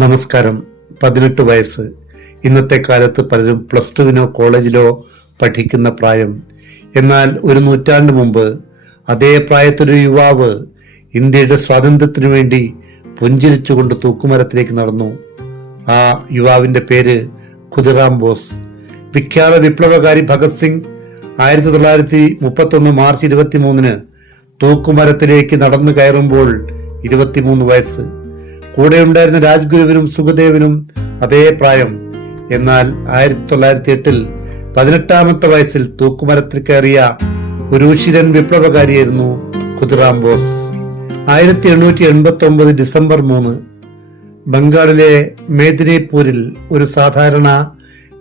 നമസ്കാരം. 18 വയസ്സ് ഇന്നത്തെ കാലത്ത് പലരും പ്ലസ് ടുവിനോ കോളേജിലോ പഠിക്കുന്ന പ്രായം. എന്നാൽ ഒരു നൂറ്റാണ്ട് മുമ്പ് അതേ പ്രായത്തിലൊരു യുവാവ് ഇന്ത്യയുടെ സ്വാതന്ത്ര്യത്തിനു വേണ്ടി പുഞ്ചിരിച്ചുകൊണ്ട് തൂക്കുമരത്തിലേക്ക് നടന്നു. ആ യുവാവിന്റെ പേര് ഖുദിറാം ബോസ്. വിഖ്യാത വിപ്ലവകാരി ഭഗത് സിംഗ് 1931 മാർച്ച് 23 തൂക്കുമരത്തിലേക്ക് നടന്നു കയറുമ്പോൾ 23 വയസ്സ്. കൂടെ ഉണ്ടായിരുന്ന രാജ്ഗുരുവിനും സുഖദേവനും അതേ പ്രായം. എന്നാൽ 1908 18ാമത്തെ വയസ്സിൽ തൂക്കുമരത്തിൽ കയറിയ ഒരു ഉശിരൻ വിപ്ലവകാരിയായിരുന്നു ഖുദിറാം ബോസ്. 1889 ഡിസംബർ 3 ബംഗാളിലെ മേദിനിപൂരിൽ ഒരു സാധാരണ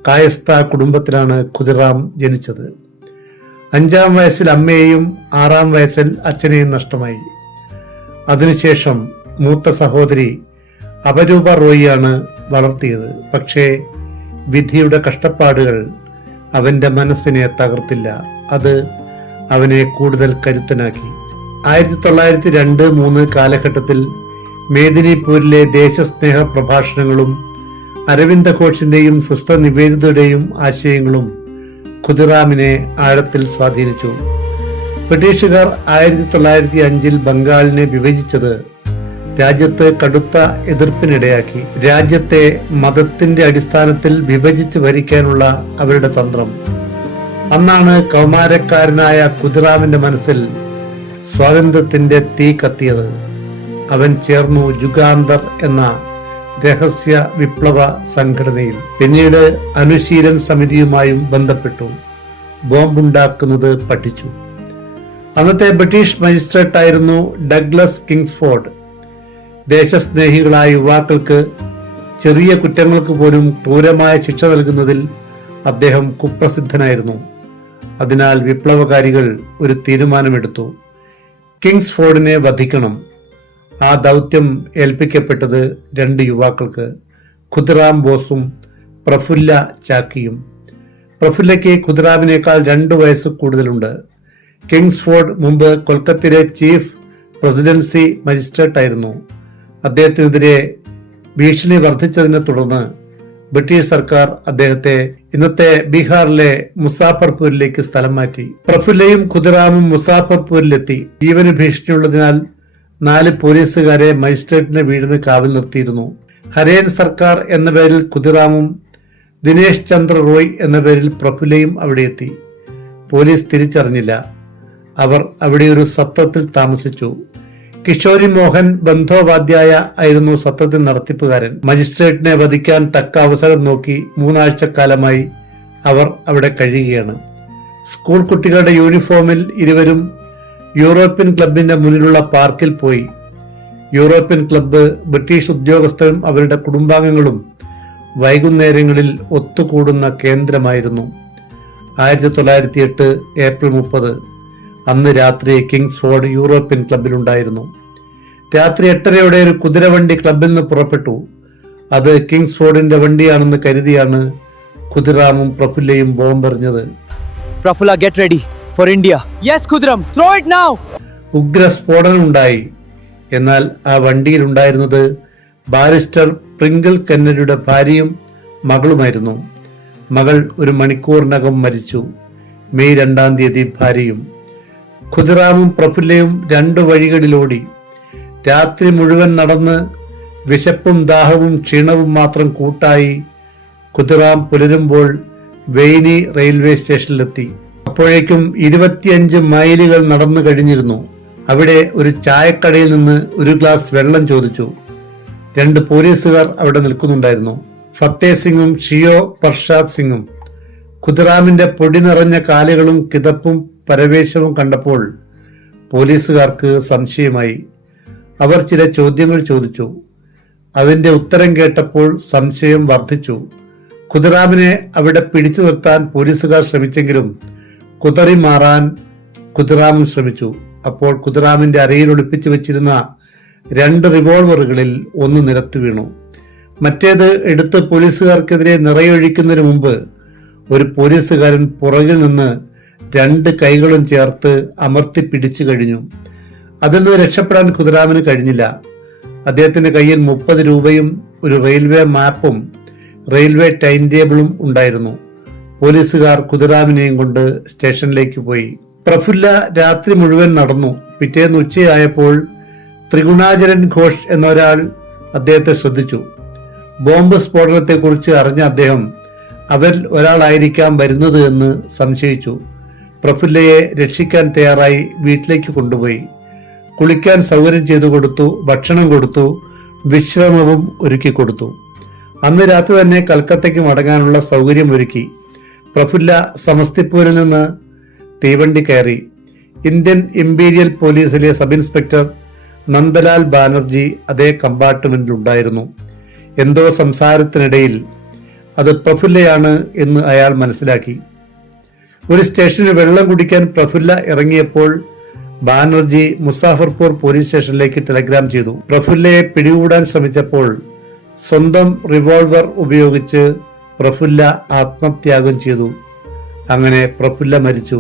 കായസ്ഥ കുടുംബത്തിലാണ് ഖുദിറാം ജനിച്ചത്. 5ാം വയസ്സിൽ അമ്മയെയും 6ാം വയസ്സിൽ അച്ഛനെയും നഷ്ടമായി. അതിനുശേഷം മൂത്ത സഹോദരി അപരൂപ റോയിയാണ് വളർത്തിയത്. പക്ഷേ വിധിയുടെ കഷ്ടപ്പാടുകൾ അവന്റെ മനസ്സിനെ തകർത്തില്ല. അത് അവനെ കൂടുതൽ കരുത്തനാക്കി. 1902-3 കാലഘട്ടത്തിൽ മേദിനിപൂരിലെ ദേശസ്നേഹ പ്രഭാഷണങ്ങളും അരവിന്ദ ഘോഷിന്റെയും സിസ്റ്റർ നിവേദിതയുടെയും ആശയങ്ങളും ഖുദിറാമിനെ ആഴത്തിൽ സ്വാധീനിച്ചു. ബ്രിട്ടീഷുകാർ 1905 ബംഗാളിനെ വിഭജിച്ചത് രാജ്യത്ത് കടുത്ത എതിർപ്പിനിടയാക്കി. രാജ്യത്തെ മതത്തിന്റെ അടിസ്ഥാനത്തിൽ വിഭജിച്ച് ഭരിക്കാനുള്ള അവരുടെ തന്ത്രം. അന്നാണ് കൗമാരക്കാരനായ ഖുദിറാമിന്റെ മനസ്സിൽ സ്വാതന്ത്ര്യത്തിന്റെ തീ കത്തിയത്. അവൻ ചേർന്നു ജുഗാന്തർ എന്ന രഹസ്യ വിപ്ലവ സംഘടനയിൽ. പിന്നീട് അനുശീലൻ സമിതിയുമായും ബന്ധപ്പെട്ടു. ബോംബുണ്ടാക്കുന്നത് പഠിച്ചു. അന്നത്തെ ബ്രിട്ടീഷ് മജിസ്ട്രേറ്റ് ആയിരുന്നു ഡഗ്ലസ് കിങ്സ്ഫോർഡ്. ദേശസ്നേഹികളായ യുവാക്കൾക്ക് ചെറിയ കുറ്റങ്ങൾക്ക് പോലും ക്രൂരമായ ശിക്ഷ നൽകുന്നതിൽ അദ്ദേഹം കുപ്രസിദ്ധനായിരുന്നു. അതിനാൽ വിപ്ലവകാരികൾ ഒരു തീരുമാനമെടുത്തു. കിങ്സ്ഫോർഡിനെ വധിക്കണം. ആ ദൗത്യം ഏൽപ്പിക്കപ്പെട്ടത് 2 യുവാക്കൾക്ക്, ഖുദിറാം ബോസും പ്രഫുല്ല ചാക്കിയും. പ്രഫുല്ലയ്ക്ക് ഖുദിറാമിനേക്കാൾ 2 വയസ്സ് കൂടുതലുണ്ട്. കിങ്സ്ഫോർഡ് മുമ്പ് കൊൽക്കത്തയിലെ ചീഫ് പ്രസിഡൻസി മജിസ്ട്രേറ്റ് ആയിരുന്നു. അദ്ദേഹത്തിനെതിരെ ഭീഷണി വർദ്ധിച്ചതിനെ തുടർന്ന് ബ്രിട്ടീഷ് സർക്കാർ അദ്ദേഹത്തെ ഇന്നത്തെ ബീഹാറിലെ മുസാഫർപൂരിലേക്ക് സ്ഥലം മാറ്റി. പ്രഫുല്ലയും ഖുദിറാമും മുസാഫർപൂരിലെത്തി. ജീവന് ഭീഷണിയുള്ളതിനാൽ 4 പോലീസുകാരെ മജിസ്ട്രേറ്റിന്റെ വീടിന് കാവൽ നിർത്തിയിരുന്നു. ഹരേൻ സർക്കാർ എന്ന പേരിൽ ഖുദിറാമും ദിനേശ് ചന്ദ്ര റോയ് എന്ന പേരിൽ പ്രഫുല്ലയും അവിടെ എത്തി. പോലീസ് തിരിച്ചറിഞ്ഞില്ല. അവർ അവിടെ ഒരു സത്രത്തിൽ താമസിച്ചു. കിഷോരി മോഹൻ ബന്ധോപാധ്യായ ആയിരുന്നു സത്രത്തിൽ നടത്തിപ്പുകാരൻ. മജിസ്ട്രേറ്റിനെ വധിക്കാൻ തക്ക അവസരം നോക്കി 3 ആഴ്ചക്കാലമായി അവർ അവിടെ കഴിയുകയാണ്. സ്കൂൾ കുട്ടികളുടെ യൂണിഫോമിൽ ഇരുവരും യൂറോപ്യൻ ക്ലബിന്റെ മുന്നിലുള്ള പാർക്കിൽ പോയി. യൂറോപ്യൻ ക്ലബ്ബ് ബ്രിട്ടീഷ് ഉദ്യോഗസ്ഥരും അവരുടെ കുടുംബാംഗങ്ങളും വൈകുന്നേരങ്ങളിൽ ഒത്തുകൂടുന്ന കേന്ദ്രമായിരുന്നു. 1908 ഏപ്രിൽ 30 അന്ന് രാത്രി കിങ്സ്ഫോർഡ് യൂറോപ്യൻ ക്ലബിലുണ്ടായിരുന്നു. രാത്രി 8:30 ഒരു കുതിരവണ്ടി ക്ലബിൽ നിന്ന് പുറപ്പെട്ടു. അത് കിങ്സ്ഫോർഡിന്റെ വണ്ടിയാണെന്ന് കരുതിയാണ് ഖുദിറാമും പ്രഫുല്ലയും ബോംബെറിഞ്ഞത്. പ്രഫുല്ല, get ready for India. Yes, Khudiram, throw it now. ഉഗ്ര സ്ഫോടനം ഉണ്ടായി. എന്നാൽ ആ വണ്ടിയിൽ ഉണ്ടായിരുന്നത് ബാരിസ്റ്റർ പ്രിങ്കിൾ കെന്നഡിയുടെ ഭാര്യയും മകളുമായിരുന്നു. മകൾ ഒരു മണിക്കൂറിനകം മരിച്ചു. മെയ് 2-ാം തീയതി ഭാര്യയും. ഖുദിറാമും പ്രഫുല്ലയും 2 വഴികളിലോടി. രാത്രി മുഴുവൻ നടന്ന് വിശപ്പും ദാഹവും ക്ഷീണവും മാത്രം കൂട്ടായി ഖുദിറാം പുലരുമ്പോൾ വെയ്നി റെയിൽവേ സ്റ്റേഷനിലെത്തി. അപ്പോഴേക്കും 25 മൈലുകൾ നടന്നു കഴിഞ്ഞിരുന്നു. അവിടെ ഒരു ചായക്കടയിൽ നിന്ന് ഒരു ഗ്ലാസ് വെള്ളം ചോദിച്ചു. 2 പോലീസുകാർ അവിടെ നിൽക്കുന്നുണ്ടായിരുന്നു. ഫത്തേ സിംഗും ഷിയോ പ്രസാദ് സിംഗും. ഖുദിറാമിന്റെ പൊടി നിറഞ്ഞ കാലുകളും കിതപ്പും പരവേശവും കണ്ടപ്പോൾ പോലീസുകാർക്ക് സംശയമായി. അവർ ചില ചോദ്യങ്ങൾ ചോദിച്ചു. അതിന്റെ ഉത്തരം കേട്ടപ്പോൾ സംശയം വർദ്ധിച്ചു. ഖുദിറാമിനെ അവിടെ പിടിച്ചു നിർത്താൻ പോലീസുകാർ ശ്രമിച്ചെങ്കിലും കുതറി മാറാൻ ഖുദിറാമും ശ്രമിച്ചു. അപ്പോൾ ഖുദിറാമിന്റെ അരയിൽ ഒളിപ്പിച്ചു വെച്ചിരുന്ന 2 റിവോൾവറുകളിൽ ഒന്ന് നിലത്തു വീണു. മറ്റേത് എടുത്ത് പോലീസുകാർക്കെതിരെ നിറയൊഴിക്കുന്നതിന് മുമ്പ് ഒരു പോലീസുകാരൻ പുറകിൽ നിന്ന് 2 കൈകളും ചേർത്ത് അമർത്തി പിടിച്ചു കഴിഞ്ഞു. അതിൽ നിന്ന് രക്ഷപ്പെടാൻ ഖുദിറാമിന് കഴിഞ്ഞില്ല. അദ്ദേഹത്തിന്റെ കയ്യിൽ 30 രൂപയും ഒരു റെയിൽവേ മാപ്പും റെയിൽവേ ടൈം ടേബിളും ഉണ്ടായിരുന്നു. പോലീസുകാർ ഖുദിറാമിനെയും കൊണ്ട് സ്റ്റേഷനിലേക്ക് പോയി. പ്രഫുല്ല രാത്രി മുഴുവൻ നടന്നു. പിറ്റേന്ന് ഉച്ചയായപ്പോൾ ത്രിഗുണാചരൻ ഘോഷ് എന്ന ഒരാൾ അദ്ദേഹത്തെ ശ്രദ്ധിച്ചു. ബോംബ് സ്ഫോടനത്തെക്കുറിച്ച് അറിഞ്ഞ അദ്ദേഹം അവരിൽ ഒരാളായിരിക്കാം വരുന്നത് എന്ന് സംശയിച്ചു. പ്രഫുല്ലയെ രക്ഷിക്കാൻ തയ്യാറായി വീട്ടിലേക്ക് കൊണ്ടുപോയി. കുളിക്കാൻ സൗകര്യം ചെയ്തു കൊടുത്തു, ഭക്ഷണം കൊടുത്തു, വിശ്രമവും ഒരുക്കി കൊടുത്തു. അന്ന് രാത്രി തന്നെ കൽക്കത്തയ്ക്ക് മടങ്ങാനുള്ള സൗകര്യം ഒരുക്കി. പ്രഫുല്ല സമസ്തിപൂരിൽ നിന്ന് തീവണ്ടി കയറി. ഇന്ത്യൻ ഇമ്പീരിയൽ പോലീസിലെ സബ് ഇൻസ്പെക്ടർ നന്ദലാൽ ബാനർജി അതേ കമ്പാർട്ട്മെന്റിൽ ഉണ്ടായിരുന്നു. എന്തോ സംസാരത്തിനിടയിൽ അത് പ്രഫുല്ലയാണ് എന്ന് അയാൾ മനസ്സിലാക്കി. ഒരു സ്റ്റേഷനിൽ വെള്ളം കുടിക്കാൻ പ്രഫുല്ല ഇറങ്ങിയപ്പോൾ ബാനർജി മുസാഫർപൂർ പോലീസ് സ്റ്റേഷനിലേക്ക് ടെലഗ്രാം ചെയ്തു. പ്രഫുല്ലയെ പിടികൂടാൻ ശ്രമിച്ചപ്പോൾ സ്വന്തം റിവോൾവർ ഉപയോഗിച്ച് പ്രഫുല്ല ആത്മത്യാഗം ചെയ്തു. അങ്ങനെ പ്രഫുല്ല മരിച്ചു.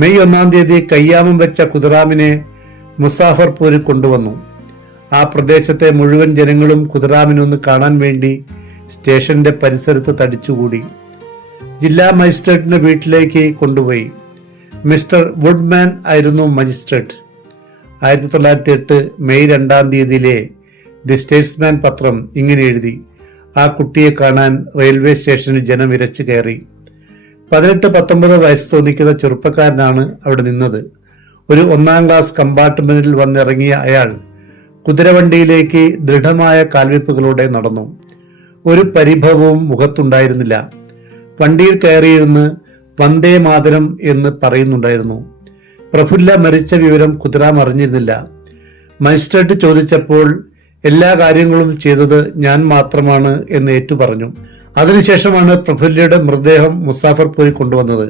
മെയ് 1-ാം തീയതി കയ്യാമം വെച്ച ഖുദിറാമിനെ മുസാഫർപൂരിൽ കൊണ്ടുവന്നു. ആ പ്രദേശത്തെ മുഴുവൻ ജനങ്ങളും ഖുദിറാമിനൊന്ന് കാണാൻ വേണ്ടി സ്റ്റേഷന്റെ പരിസരത്ത് തടിച്ചുകൂടി. ജില്ലാ മജിസ്ട്രേറ്റിന്റെ വീട്ടിലേക്ക് കൊണ്ടുപോയി. മിസ്റ്റർ വുഡ്മാൻ ആയിരുന്നു മജിസ്ട്രേറ്റ്. 1908 മെയ് 2-ാം തീയതിയിലെ ദി സ്റ്റേറ്റ്സ്മാൻ പത്രം ഇങ്ങനെ എഴുതി: ആ കുട്ടിയെ കാണാൻ റെയിൽവേ സ്റ്റേഷനിൽ ജനം ഇരച്ചു കയറി. 18-19 വയസ്സ് തോന്നിക്കുന്ന ചെറുപ്പക്കാരനാണ് അവിടെ നിന്നത്. ഒരു 1-ാം ക്ലാസ് കമ്പാർട്ട്മെന്റിൽ വന്നിറങ്ങിയ അയാൾ കുതിരവണ്ടിയിലേക്ക് ദൃഢമായ കാൽവെപ്പുകളോടെ നടന്നു. ഒരു പരിഭവവും മുഖത്തുണ്ടായിരുന്നില്ല. വണ്ടിയിൽ കയറിയിരുന്ന് വന്ദേ മാതരം എന്ന് പറയുന്നുണ്ടായിരുന്നു. പ്രഫുല്ല മരിച്ച വിവരം ഖുദിറാം അറിഞ്ഞിരുന്നില്ല. മജിസ്ട്രേറ്റ് ചോദിച്ചപ്പോൾ എല്ലാ കാര്യങ്ങളും ചെയ്തത് ഞാൻ മാത്രമാണ് എന്ന് ഏറ്റുപറഞ്ഞു. അതിനുശേഷമാണ് പ്രഫുല്ലയുടെ മൃതദേഹം മുസാഫർപൂരിൽ കൊണ്ടുവന്നത്.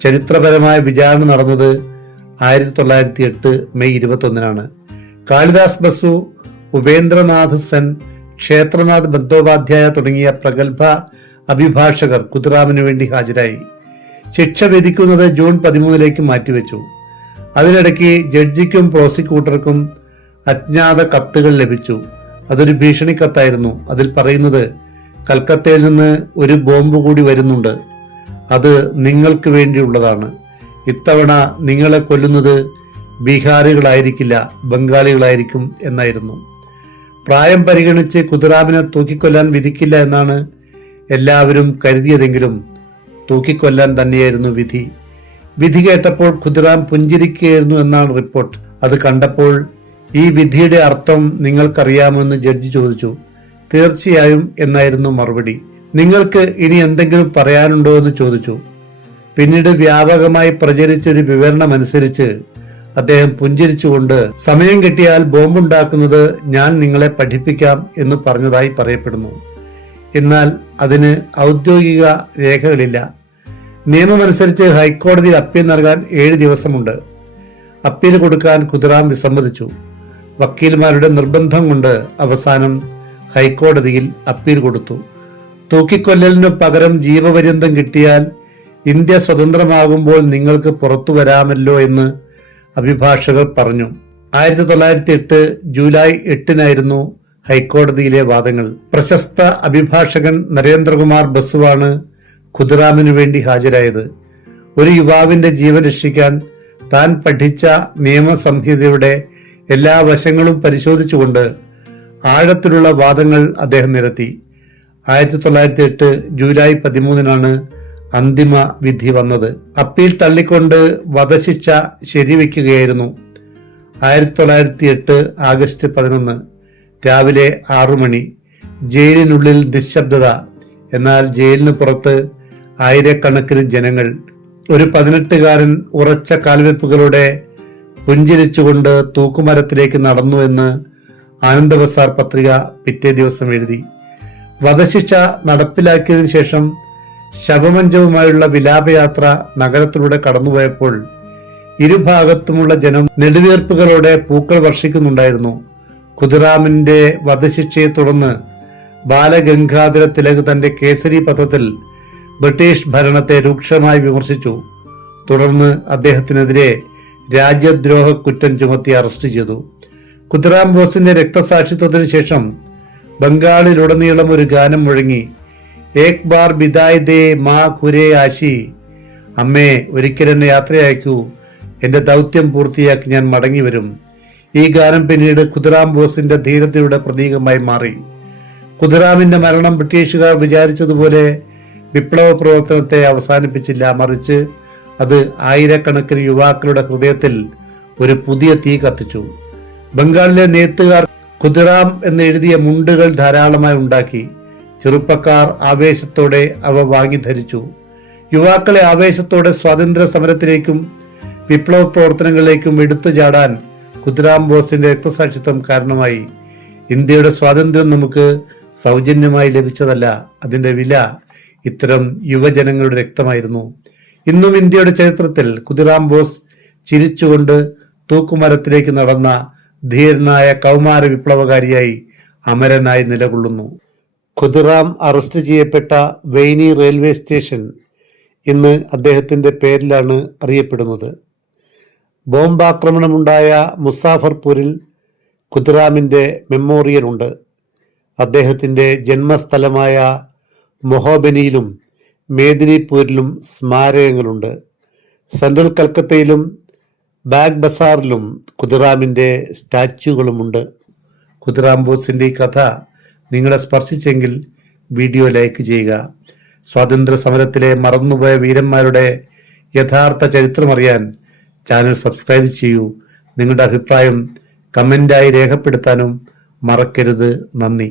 ചരിത്രപരമായ വിചാരണ നടന്നത് 1908 മെയ് 21-നാണ്. കാളിദാസ് ബസു, ഉപേന്ദ്രനാഥ് സെൻ, ക്ഷേത്രനാഥ് ബന്ദോപാധ്യായ തുടങ്ങിയ പ്രഗത്ഭ അഭിഭാഷകർ ഖുദിറാമിന് വേണ്ടി ഹാജരായി. ശിക്ഷ വിധിക്കുന്നത് ജൂൺ 13-ലേക്ക് മാറ്റിവെച്ചു. അതിനിടയ്ക്ക് ജഡ്ജിക്കും പ്രോസിക്യൂട്ടർക്കും അജ്ഞാത കത്തുകൾ ലഭിച്ചു. അതൊരു ഭീഷണി കത്തായിരുന്നു. അതിൽ പറയുന്നത്, കൽക്കത്തയിൽ നിന്ന് ഒരു ബോംബ് കൂടി വരുന്നുണ്ട്, അത് നിങ്ങൾക്ക് വേണ്ടിയുള്ളതാണ്. ഇത്തവണ നിങ്ങളെ കൊല്ലുന്നത് ബീഹാറികളായിരിക്കില്ല, ബംഗാളികളായിരിക്കും എന്നായിരുന്നു. പ്രായം പരിഗണിച്ച് ഖുദിറാമിനെ തൂക്കിക്കൊല്ലാൻ വിധിക്കില്ല എന്നാണ് എല്ലാവരും കരുതിയതെങ്കിലും തൂക്കിക്കൊല്ലാൻ തന്നെയായിരുന്നു വിധി. വിധി കേട്ടപ്പോൾ ഖുദിറാം പുഞ്ചിരിക്കുകയായിരുന്നു എന്നാണ് റിപ്പോർട്ട്. അത് കണ്ടപ്പോൾ ഈ വിധിയുടെ അർത്ഥം നിങ്ങൾക്കറിയാമെന്ന് ജഡ്ജി ചോദിച്ചു. തീർച്ചയായും എന്നായിരുന്നു മറുപടി. നിങ്ങൾക്ക് ഇനി എന്തെങ്കിലും പറയാനുണ്ടോ എന്ന് ചോദിച്ചു. പിന്നീട് വ്യാപകമായി പ്രചരിച്ചൊരു വിവരണമനുസരിച്ച് അദ്ദേഹം പുഞ്ചിരിച്ചുകൊണ്ട് സമയം കിട്ടിയാൽ ബോംബുണ്ടാക്കുന്നത് ഞാൻ നിങ്ങളെ പഠിപ്പിക്കാം എന്ന് പറഞ്ഞതായി പറയപ്പെടുന്നു. എന്നാൽ അതിന് ഔദ്യോഗിക രേഖകളില്ല. നിയമമനുസരിച്ച് ഹൈക്കോടതിയിൽ അപ്പീൽ നൽകാൻ 7 ദിവസമുണ്ട്. അപ്പീൽ കൊടുക്കാൻ ഖുദിറാം വിസമ്മതിച്ചു. വക്കീൽമാരുടെ നിർബന്ധം കൊണ്ട് അവസാനം ഹൈക്കോടതിയിൽ അപ്പീൽ കൊടുത്തു. തൂക്കിക്കൊല്ലലിനു പകരം ജീവപര്യന്തം കിട്ടിയാൽ ഇന്ത്യ സ്വതന്ത്രമാകുമ്പോൾ നിങ്ങൾക്ക് പുറത്തു വരാമല്ലോ എന്ന് അഭിഭാഷകർ പറഞ്ഞു. 1908 ജൂലൈ 8-നായിരുന്നു ഹൈക്കോടതിയിലെ വാദങ്ങൾ. പ്രശസ്ത അഭിഭാഷകൻ നരേന്ദ്രകുമാർ ബസുവാണ് ഖുദിറാമിനു വേണ്ടി ഹാജരായത്. ഒരു യുവാവിന്റെ ജീവൻ രക്ഷിക്കാൻ താൻ പഠിച്ച നിയമസംഹിതയുടെ എല്ലാ വശങ്ങളും പരിശോധിച്ചുകൊണ്ട് ആഴത്തിലുള്ള വാദങ്ങൾ അദ്ദേഹം നിരത്തി. 1908 ജൂലൈ 13-നാണ് അന്തിമ വിധി വന്നത്. അപ്പീൽ തള്ളിക്കൊണ്ട് വധശിക്ഷ ശരിവെക്കുകയായിരുന്നു. 1908 ആഗസ്റ്റ് 11 രാവിലെ 6 മണി. ജയിലിനുള്ളിൽ നിശബ്ദത. എന്നാൽ ജയിലിന് പുറത്ത് ആയിരക്കണക്കിന് ജനങ്ങൾ. ഒരു 18-കാരൻ ഉറച്ച കാൽവെപ്പുകളുടെ പുഞ്ചിരിച്ചുകൊണ്ട് തൂക്കുമരത്തിലേക്ക് നടന്നു എന്ന് ആനന്ദബസാർ പത്രിക പിറ്റേ ദിവസം എഴുതി. വധശിക്ഷ നടപ്പിലാക്കിയതിനു ശേഷം ശവമഞ്ചവുമായുള്ള വിലാപയാത്ര നഗരത്തിലൂടെ കടന്നുപോയപ്പോൾ ഇരുഭാഗത്തുമുള്ള ജനം നെടുവീർപ്പുകളോടെ പൂക്കൾ വർഷിക്കുന്നുണ്ടായിരുന്നു. ഖുദിറാമിന്റെ വധശിക്ഷയെ തുടർന്ന് ബാലഗംഗാധര തിലക് തന്റെ കേസരി പത്രത്തിൽ ബ്രിട്ടീഷ് ഭരണത്തെ രൂക്ഷമായി വിമർശിച്ചു. തുടർന്ന് അദ്ദേഹത്തിനെതിരെ രാജ്യദ്രോഹ കുറ്റം ചുമത്തി അറസ്റ്റ് ചെയ്തു. ഖുദിറാം ബോസിന്റെ രക്തസാക്ഷിത്വത്തിന് ശേഷം ബംഗാളിലുടനീളം ഒരു ഗാനം മുഴങ്ങി. ഏക് ബാർ ബിദായ് ദേ മാ ഖുരേ ആശി. അമ്മേ, ഒരിക്കലെന്നെ യാത്രയയക്കൂ, എന്റെ ദൗത്യം പൂർത്തിയാക്കി ഞാൻ മടങ്ങി വരും. ഈ ഗാനം പിന്നീട് ഖുദിറാം ബോസിന്റെ ധീരതയുടെ പ്രതീകമായി മാറി. ഖുദിറാമിന്റെ മരണം ബ്രിട്ടീഷുകാർ വിചാരിച്ചതുപോലെ വിപ്ലവ പ്രവർത്തനത്തെ അവസാനിപ്പിച്ചില്ല. മറിച്ച് അത് ആയിരക്കണക്കിന് യുവാക്കളുടെ ഹൃദയത്തിൽ ഒരു പുതിയ തീ കത്തിച്ചു. ബംഗാളിലെ നെയ്ത്തുകാർ ഖുദിറാം എന്ന് എഴുതിയ മുണ്ടുകൾ ധാരാളമായി ഉണ്ടാക്കി. ചെറുപ്പക്കാർ ആവേശത്തോടെ അവ വാങ്ങി ധരിച്ചു. യുവാക്കളെ ആവേശത്തോടെ സ്വാതന്ത്ര്യ സമരത്തിലേക്കും വിപ്ലവ പ്രവർത്തനങ്ങളിലേക്കും എടുത്തു ചാടാൻ ഖുദിറാം ബോസിന്റെ രക്തസാക്ഷിത്വം കാരണമായി. ഇന്ത്യയുടെ സ്വാതന്ത്ര്യം നമുക്ക് സൗജന്യമായി ലഭിച്ചതല്ല, അതിന്റെ വില ഇത്തരം യുവജനങ്ങളുടെ രക്തമായിരുന്നു. ഇന്നും ഇന്ത്യയുടെ ചരിത്രത്തിൽ ഖുദിറാം ബോസ് ചിരിച്ചുകൊണ്ട് തൂക്കുമരത്തിലേക്ക് നടന്ന ധീരനായ കൗമാര വിപ്ലവകാരിയായി അമരനായി നിലകൊള്ളുന്നു. ഖുദിറാം അറസ്റ്റ് ചെയ്യപ്പെട്ട വെയ്നി റെയിൽവേ സ്റ്റേഷൻ ഇന്ന് അദ്ദേഹത്തിന്റെ പേരിലാണ് അറിയപ്പെടുന്നത്. ബോംബാക്രമണമുണ്ടായ മുസാഫർപൂരിൽ ഖുദിറാമിന്റെ മെമ്മോറിയൽ ഉണ്ട്. അദ്ദേഹത്തിന്റെ ജന്മസ്ഥലമായ മൊഹോബനിയിലും മേദിനിപൂരിലും സ്മാരകങ്ങളുണ്ട്. സെൻട്രൽ കൽക്കത്തയിലും ബാഗ് ബസാറിലും ഖുദിറാമിന്റെ സ്റ്റാച്യുകളുമുണ്ട്. ഖുദിറാം ബോസിന്റെ ഈ കഥ നിങ്ങളെ സ്പർശിച്ചെങ്കിൽ വീഡിയോ ലൈക്ക് ചെയ്യുക. സ്വാതന്ത്ര്യ സമരത്തിലെ മറന്നുപോയ വീരന്മാരുടെ യഥാർത്ഥ ചരിത്രമറിയാൻ ചാനൽ സബ്സ്ക്രൈബ് ചെയ്യൂ. നിങ്ങളുടെ അഭിപ്രായം കമന്റായി രേഖപ്പെടുത്താനും മറക്കരുത്. നന്ദി.